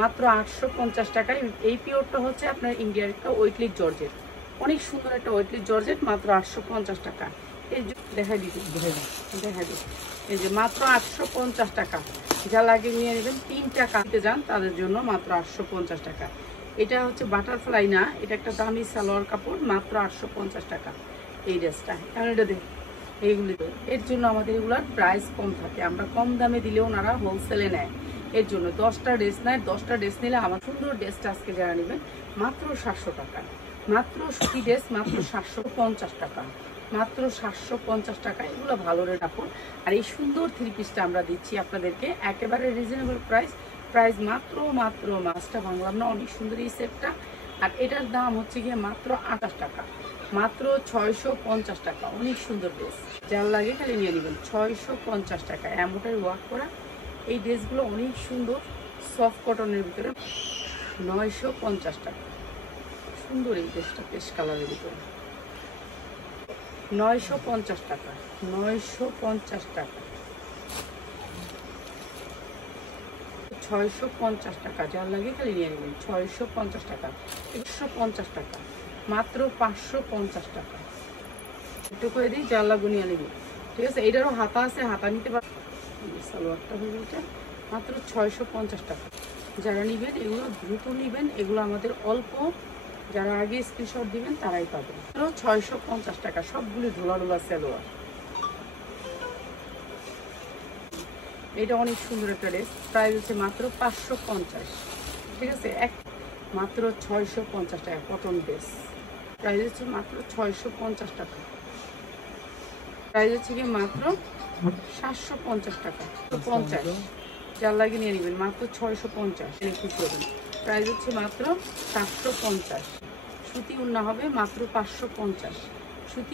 মাত্র 850 টাকায়। এই পিওরটা হচ্ছে আপনার ইন্ডিয়ার একটা ওয়েটলিক জর্জেট, অনেক সুন্দর একটা ওয়েটলিক জর্জেট, মাত্র 850 টাকা। এই যে দেখাই দিচ্ছি, এই যে মাত্র 850 টাকা। যা লাগে নিয়ে নেবেন। 3 টাকা দিতে যান তাদের জন্য মাত্র 850 টাকা। এটা হচ্ছে বাটারফ্লাই না, এটা একটা দামি সালোয়ার কাপড়, মাত্র 850 টাকা এই ড্রেসটা। কারণ এটা দেখ এইগুলি, এর জন্য আমাদের এগুলোর প্রাইস কম থাকে, আমরা কম দামে দিলেও ওনারা হোলসেলে নেয়। এর জন্য 10টা ড্রেস নেয়, 10টা ড্রেস নিলে আমার সুন্দর ড্রেসটা আজকে যারা নেবেন মাত্র 700 টাকা। মাত্র সুতি ড্রেস মাত্র 750 টাকা, মাত্র 750 টাকা। এগুলো ভালো রেট কাপড়। আর এই সুন্দর 3 পিসটা আমরা দিচ্ছি আপনাদেরকে একেবারে রিজনেবল প্রাইস মাত্র মাছটা ভাঙলাম না, অনেক সুন্দর এই সেটটা। আর এটার দাম হচ্ছে গিয়ে মাত্র 28 টাকা, মাত্র 650 টাকা। অনেক সুন্দর ড্রেস, যার লাগে খালি নিয়ে নেবেন। 650 টাকা এমনটাই ওয়ার্ক করা এই ড্রেসগুলো অনেক সুন্দর, সফট কটনের ভিতরে। 950 টাকা, সুন্দর এই ড্রেসটা পেস্ট কালারের ভিতরে। 950 টাকা, 950 টাকা, 650 টাকা। যার লাগে খালি নিয়ে নেবেন। 650 টাকা, 150 টাকা, মাত্র 550 টাকা। একটু করে দিই, যার লাগু নিয়ে নেবেন। ঠিক আছে, এটারও হাতা আছে, হাতা নিতে পারবেন। সালোয়ারটা হয়ে গেছে মাত্র 650 টাকা। যারা নেবেন এগুলো দ্রুত নেবেন, এগুলো আমাদের অল্প, যারা আগে স্ক্রিনশট দিবেন তারাই পাবেন। 650 টাকা, সবগুলি ধোলা সালোয়ার। এটা অনেক সুন্দর একটা ড্রেস, প্রাইস হচ্ছে মাত্র 550। ঠিক আছে, মাত্র 650 টাকা কটন ড্রেস, প্রাইস হচ্ছে মাত্র 650 টাকা। প্রাইস হচ্ছে কি মাত্র 750 টাকা, 50। যার লাগে নিয়ে নেবেন মাত্র 650। খুশি করবেন। প্রাইস হচ্ছে মাত্র 750। সুতি উন্না হবে মাত্র 550। সুতি